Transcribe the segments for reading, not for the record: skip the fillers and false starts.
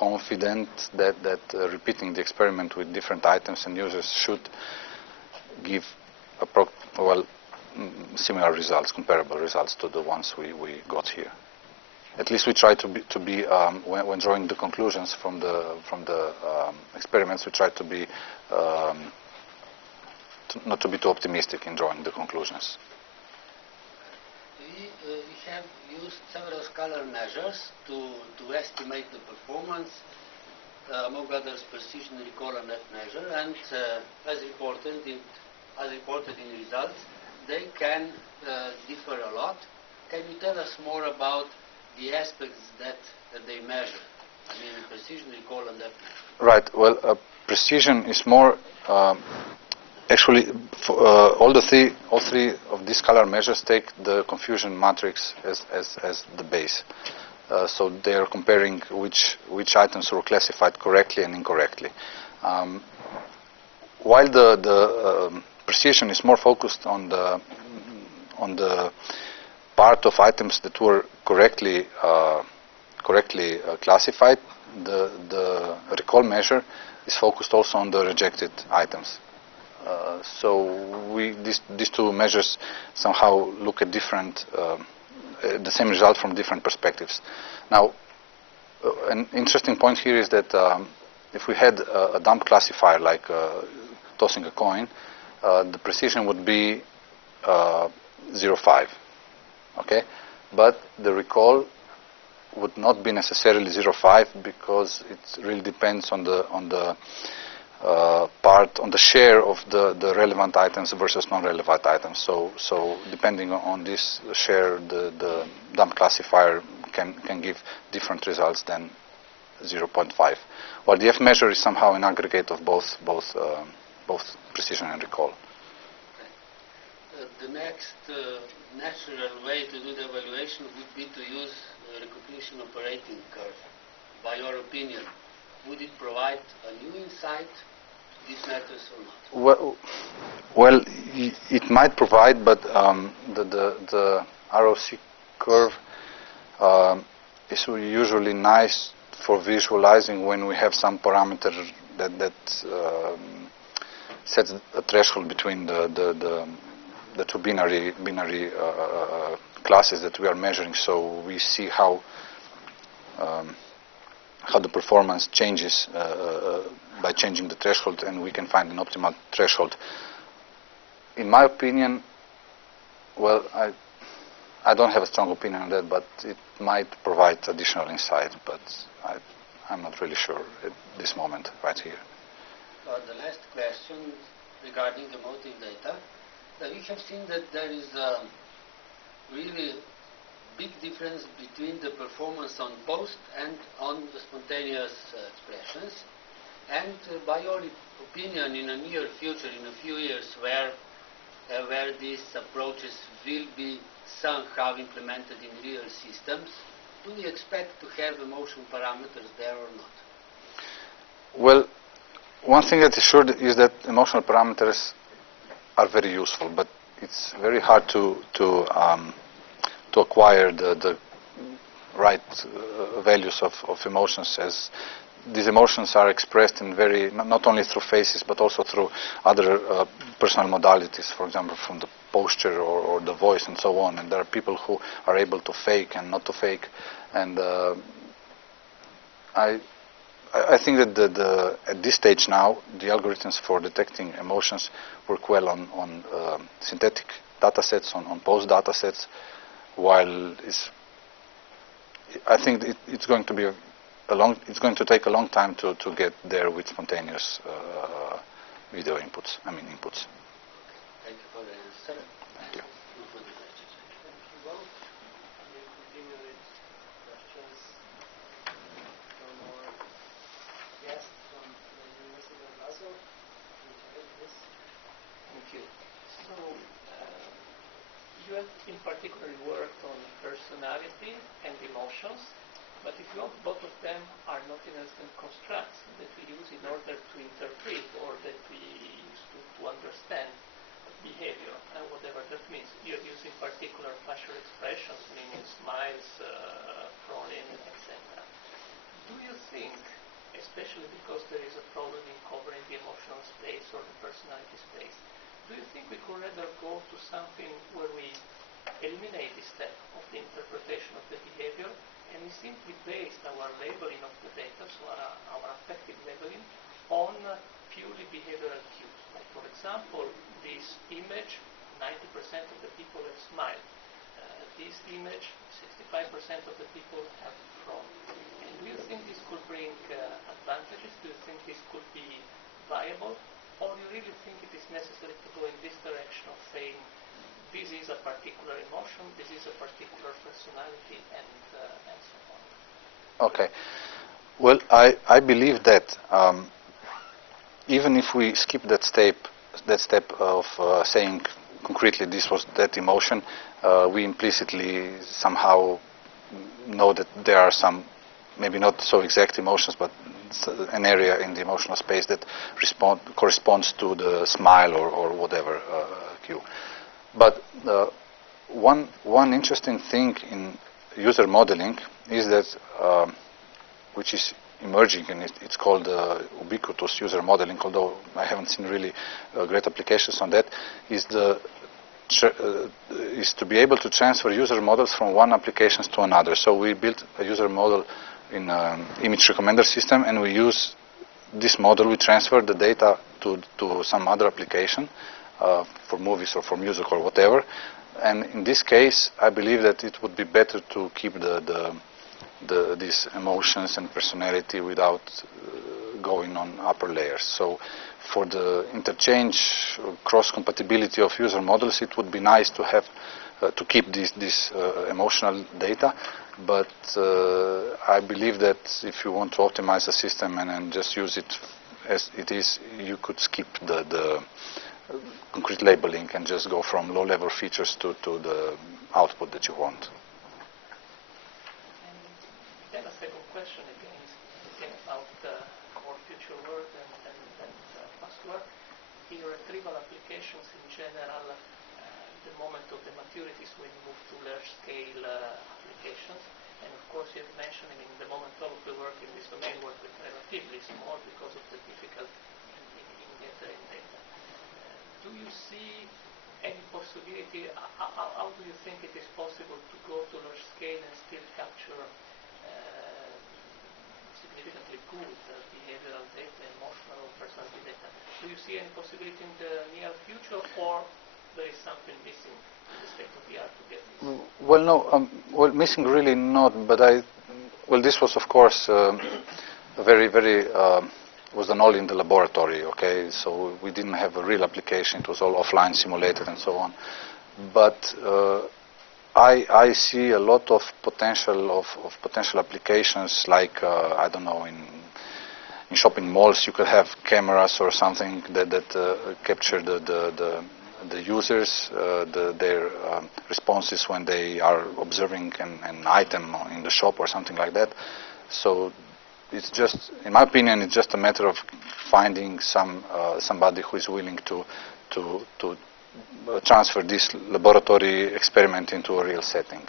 confident that repeating the experiment with different items and users should give similar results, comparable results to the ones we got here. At least we try to be when drawing the conclusions from the experiments, we try to be not to be too optimistic in drawing the conclusions. We have used several scalar measures to estimate the performance, among others precision, recall, and F measure, and as reported in results, they can differ a lot. Can you tell us more about the aspects that they measure? I mean, precision, recall, and F measure. Right. Well, precision is more. Actually, all three of these scalar measures take the confusion matrix as the base. So they are comparing which items were classified correctly and incorrectly. While the precision is more focused on the part of items that were correctly classified, the recall measure is focused also on the rejected items. So these two measures somehow look at the same result from different perspectives. Now, an interesting point here is that if we had a dump classifier like tossing a coin, the precision would be 0.5. Okay, but the recall would not be necessarily 0.5 because it really depends on the share of the relevant items versus non-relevant items. So depending on this share, the dump classifier can give different results than 0.5. While the F measure is somehow an aggregate of both precision and recall. The next natural way to do the evaluation would be to use the recognition operating curve. By your opinion, would it provide a new insight to these matters or not? Well, it might provide, but the ROC curve is usually nice for visualizing when we have some parameter that sets a threshold between the two binary classes that we are measuring, so we see how the performance changes by changing the threshold, and we can find an optimal threshold. In my opinion, well, I don't have a strong opinion on that, but it might provide additional insight, but I'm not really sure at this moment right here. The last question regarding the motive data. We have seen that there is a really big difference between the performance on post and on the spontaneous expressions. And by your opinion, in a near future, in a few years, where these approaches will be somehow implemented in real systems, do we expect to have emotion parameters there or not? Well, one thing that is sure is that emotional parameters are very useful, but it's very hard to acquire the right values of emotions, as these emotions are expressed in not only through faces but also through other personal modalities, for example from the posture or the voice and so on, and there are people who are able to fake and not to fake, and I think that at this stage now, the algorithms for detecting emotions work well on synthetic data sets, on post data sets, while I think it's going to be it's going to take a long time to get there with spontaneous video inputs. Inputs. Thank you for the answer. Thank you. So, you have in particular worked on personality and emotions, but if you want, both of them are not innocent constructs that we use in order to interpret or that we use to understand behavior and whatever that means. You have used in particular facial expressions, meaning smiles, frowning, etc. Do you think especially because there is a problem in covering the emotional space or the personality space. Do you think we could rather go to something where we eliminate this step of the interpretation of the behavior and we simply base our labeling of the data, so our affective labeling, on purely behavioral cues? Like, for example, this image, 90% of the people have smiled. This image, 65% of the people have frowned. And do you think this could bring advantages? Do you think this could be viable? Or do you really think it is necessary to go in this direction of saying this is a particular emotion, this is a particular personality, and so on? Okay. Well, I believe that even if we skip that step of saying concretely this was that emotion, we implicitly somehow know that there are some, maybe not so exact emotions, but an area in the emotional space that corresponds to the smile or whatever cue. But one interesting thing in user modeling is that, which is emerging, and it's called ubiquitous user modeling, although I haven't seen really great applications on that, is to be able to transfer user models from one application to another. So we built a user model in an image recommender system, and we use this model, we transfer the data to some other application for movies or for music or whatever. And in this case, I believe that it would be better to keep these emotions and personality without going on upper layers. So for the interchange, cross-compatibility of user models, it would be nice to have to keep this emotional data. But I believe that if you want to optimize the system and just use it as it is, you could skip the concrete labeling and just go from low-level features to the output that you want. And then a second question again about more future work and past work. In retrieval applications in general, the moment of the maturity is when you move to large-scale applications. And of course, you've mentioned the moment all of the work in this domain was relatively small because of the difficulty in gathering data. Do you see any possibility? How do you think it is possible to go to large scale and still capture significantly good behavioral data, emotional or personality data? Do you see any possibility in the near future, or there is something missing in the state of the art to get this? Well, no, well, missing really not, but this was of course very was done all in the laboratory, okay, so we didn't have a real application, it was all offline simulated and so on. But I see a lot of potential applications, like I don't know, in shopping malls you could have cameras or something that capture the users, their responses when they are observing an item in the shop or something like that. So it's just, in my opinion, it's just a matter of finding somebody who is willing to transfer this laboratory experiment into a real setting.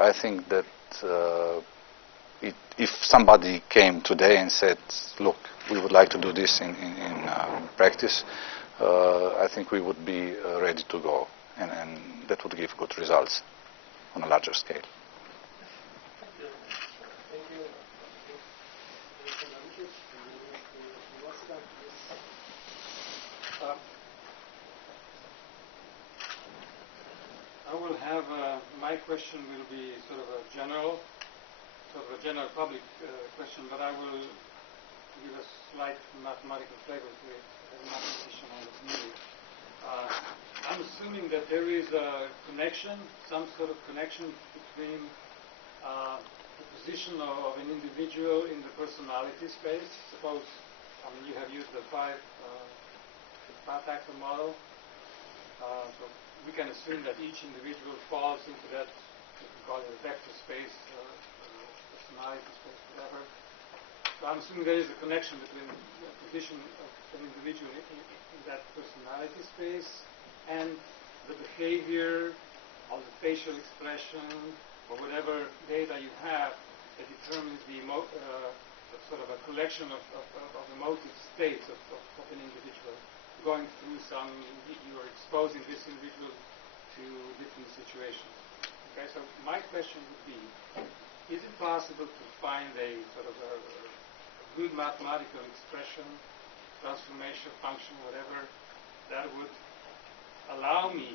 I think that if somebody came today and said, look, we would like to do this in practice, I think we would be ready to go, and that would give good results on a larger scale. I will have my question will be sort of a general public question, but I will give a slight mathematical flavor to it as a mathematician on the community. I'm assuming that there is a connection, some sort of connection between the position of an individual in the personality space. Suppose, you have used the five-factor model. So we can assume that each individual falls into that, what we call a vector space, personality space, whatever. So I'm assuming there is a connection between the position of an individual in that personality space and the behavior or the facial expression or whatever data you have that determines the sort of a collection of emotive states of an individual going through some, you're exposing this individual to different situations. Okay, so my question would be, is it possible to find a sort of a good mathematical expression, transformation function, whatever, that would allow me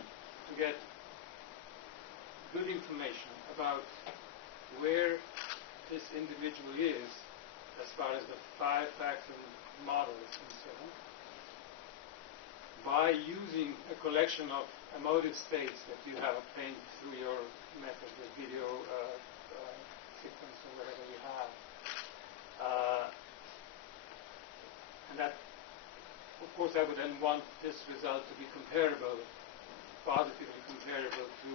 to get good information about where this individual is as far as the 5-factor model is concerned, by using a collection of emotive states that you have obtained through your method, the video sequence or whatever you have. And that, of course, I would then want this result to be comparable, positively comparable to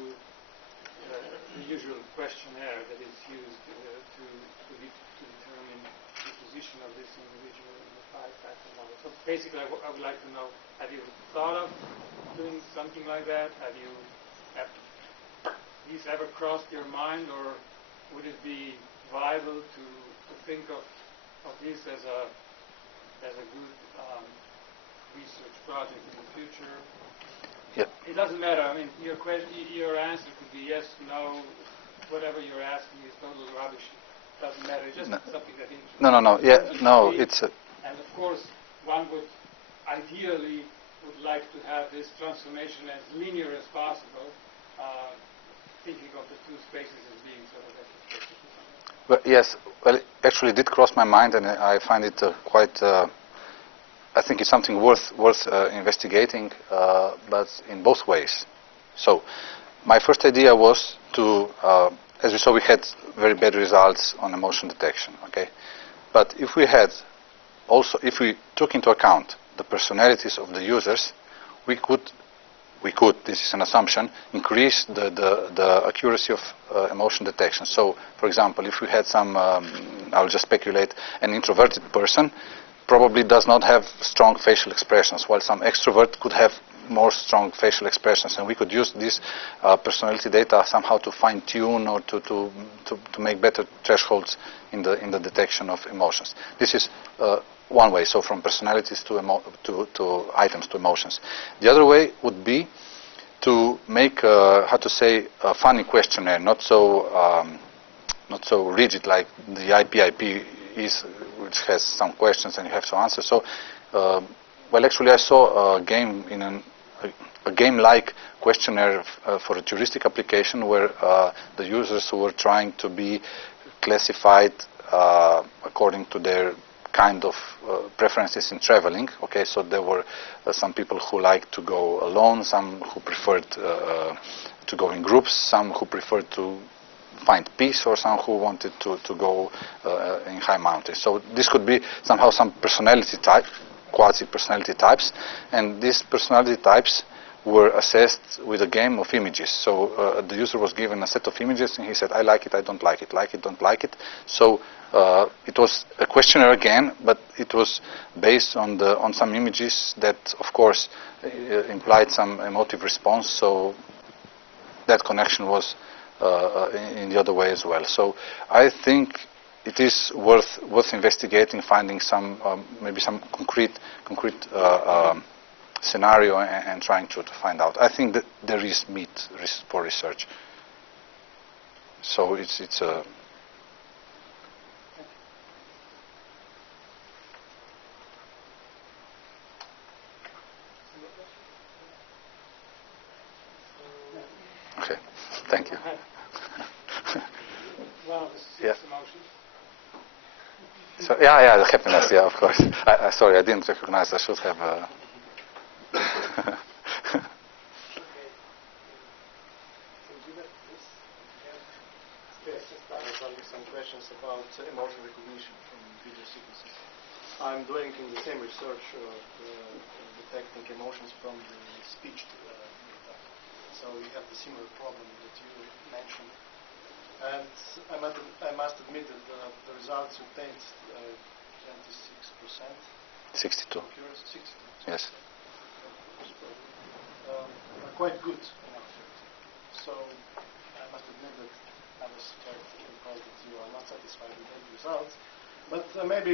the usual questionnaire that is used to determine the position of this individual in the 5-factor model. So basically, I would like to know, have you thought of doing something like that? Have these ever crossed your mind, or would it be viable to think of this as a good research project in the future? Yeah. It doesn't matter. I mean, your answer could be yes, no, whatever you're asking is total rubbish. It doesn't matter. It's just something that interests No. Yeah, no. It's. And of course, one would ideally would like to have this transformation as linear as possible, thinking of the two spaces as being sort of equidistant. Well, yes. Well, it actually did cross my mind, and I find it quite. I think it's something worth investigating, but in both ways. So, my first idea was to, as we saw, we had very bad results on emotion detection. Okay, but if we took into account the personalities of the users, we could. This is an assumption, increase the accuracy of emotion detection. So, for example, if we had some, I'll just speculate, an introverted person, probably does not have strong facial expressions, while some extrovert could have more strong facial expressions, and we could use this personality data somehow to fine-tune or to make better thresholds in the detection of emotions. This is one way. So from personalities to items to emotions. The other way would be to make a funny questionnaire, not so rigid like the IPIP is, which has some questions and you have to answer. So, well, actually, I saw a game a game-like questionnaire for a touristic application where the users were trying to be classified according to their kind of preferences in traveling. Okay, so there were some people who liked to go alone, some who preferred to go in groups, some who preferred to find peace, or some who wanted to go in high mountains. So this could be somehow some personality type, quasi-personality types, and these personality types were assessed with a game of images. So the user was given a set of images, and he said, I like it, I don't like it, like it, don't like it. So it was a questionnaire again, but it was based on some images that, of course, implied some emotive response. So that connection was in the other way as well. So I think it is worth investigating, finding some maybe some concrete scenario and trying to find out. I think that there is meat for research. So it's a. Okay, thank you. One of the six emotions. So yeah, the happiness. Yeah, of course. Sorry, I didn't recognize. I should have. Some questions about emotion recognition from video sequences. I'm doing in the same research detecting emotions from the speech data. So we have the similar problem that you mentioned. And I must admit that the results obtained 26%. 62. Accuracy, 62. Yes. Are quite good in our field. So I must admit that I was quite impressed that you are not satisfied with the results. But maybe